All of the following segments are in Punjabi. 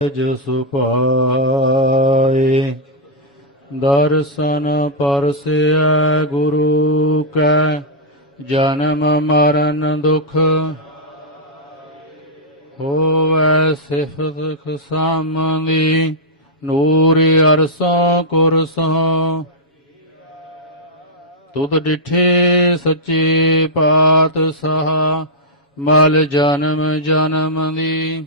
ਜਸ ਪਾਏ ਦਰਸ਼ਨ ਪਰਸਿਐ ਗੁਰੂ ਕੈ, ਜਨਮ ਮਰਨ ਦੁਖ। ਹੋਵੈ ਸਿਫਤ ਖਸਾਮਦੀ ਨੂਰ ਅਰਸੋਂ ਕੁਰਸੋਂ ਤੁਧ ਡਿਠੇ ਸੱਚੇ ਪਾਤਸ਼ਾਹ, ਮਲ ਜਨਮ ਜਨਮ ਦੀ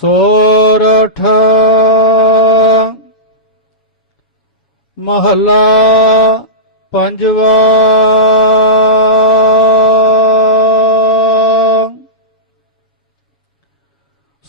ਸੋਰਠ। ਮਹਲਾ ਪੰਜਵਾ।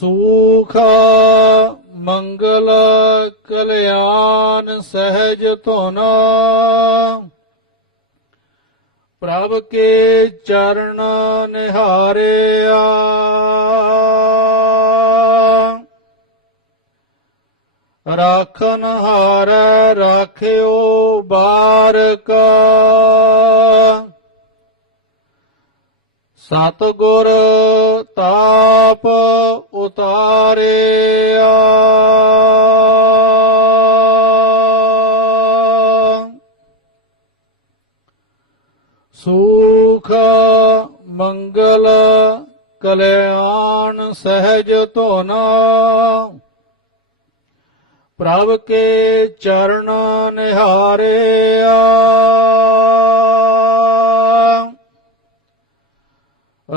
ਸੁਖ ਮੰਗਲ ਕਲਿਆਣ ਸਹਿਜ ਧੁਨ। ਪ੍ਰਭ ਕੇ ਚਰਨ ਨਿਹਾਰਿਆ। ਰਾਖਨ ਹਾਰੈ ਰਾਖਿਓ ਬਾਰਕ। ਸਤ ਗੁਰ ਤਾਪ ਉਤਾਰਿਆ। ਸੁਖ ਮੰਗਲ ਕਲਿਆਣ ਸਹਿਜ ਧੁਨਾ। ਪ੍ਰਭ ਕੇ ਚਰਨ ਨਿਹਾਰਿਆ।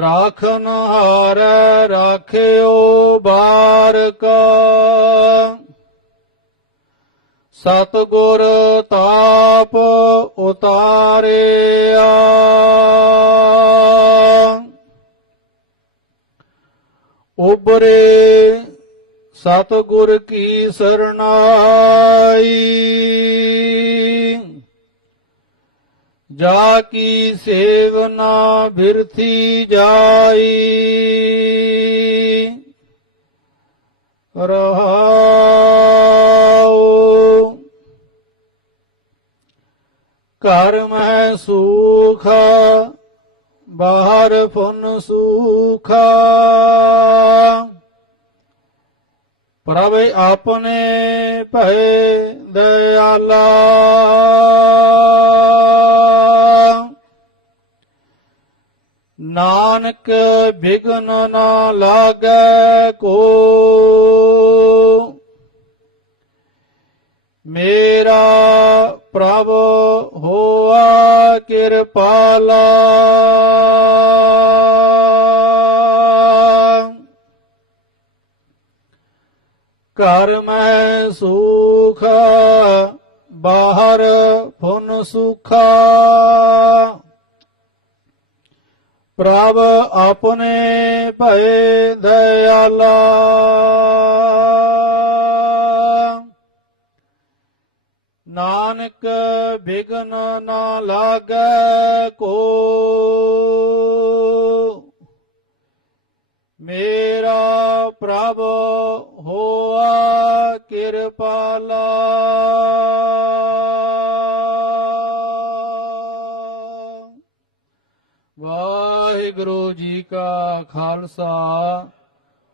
ਰਾਖਨ ਹਾਰੈ ਰਾਖਿਓ ਬਾਰਕ। ਸਤ ਗੁਰ ਤਾਪ ਉਤਾਰਿਆ। ਉਬਰੇ ਸਤਗੁਰ ਕੀ ਸ਼ਰਨਾਈ ਜਾ ਕੀ ਸੇਵਨਾ ਬਿਰਥੀ ਜਾਈ। ਰਹਾਉ। ਘਰ ਮੈਂ ਸੁਖ, ਬਾਹਰ ਫੁਨ ਸੁਖਾ। ਪ੍ਰਭ ਆਪਣੇ ਭਏ ਦਇਆਲਾ। ਨਾਨਕ ਬਿਗਨ ਨਾ ਲਾਗੈ ਕੋ। ਮੇਰਾ ਪ੍ਰਭ ਹੋਆ ਕਿਰਪਾਲਾ। ਘਰ ਮੈਂ ਸੁਖ, ਬਾਹਰ ਫੁਨ ਸੁਖਾ। ਪ੍ਰਭ ਆਪਣੇ ਭਏ ਦਇਆਲਾ। ਨਾਨਕ ਬਿਗਨ ਨਾ ਲਾਗੈ ਕੋ। ਮੇਰਾ ਪ੍ਰਭ ਹੋ ਕਿਰਪਾਲਾ। ਵਾਹਿਗੁਰੂ ਜੀ ਕਾ ਖਾਲਸਾ,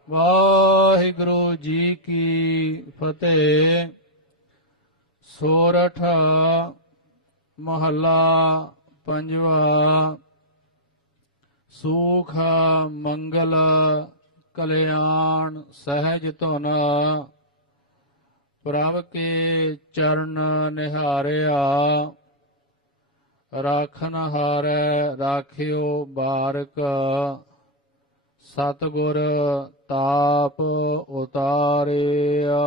ਵਾਹਿਗੁਰੂ ਜੀ ਕੀ ਫਤਿਹ। ਸੋਰਠ ਮਹੱਲਾ ਪੰਜਵਾ, ਸੂਖ ਮੰਗਲ ਕਲਿਆਣ ਸਹਿਜ ਧੁਨ। ਪ੍ਰਭ ਕੇ ਚਰਨ ਨਿਹਾਰਿਆ ਰਾਖਨ ਹਾਰੈ ਰਾਖਿਓ ਬਾਰਕ ਸਤਗੁਰ ਤਾਪ ਉਤਾਰਿਆ।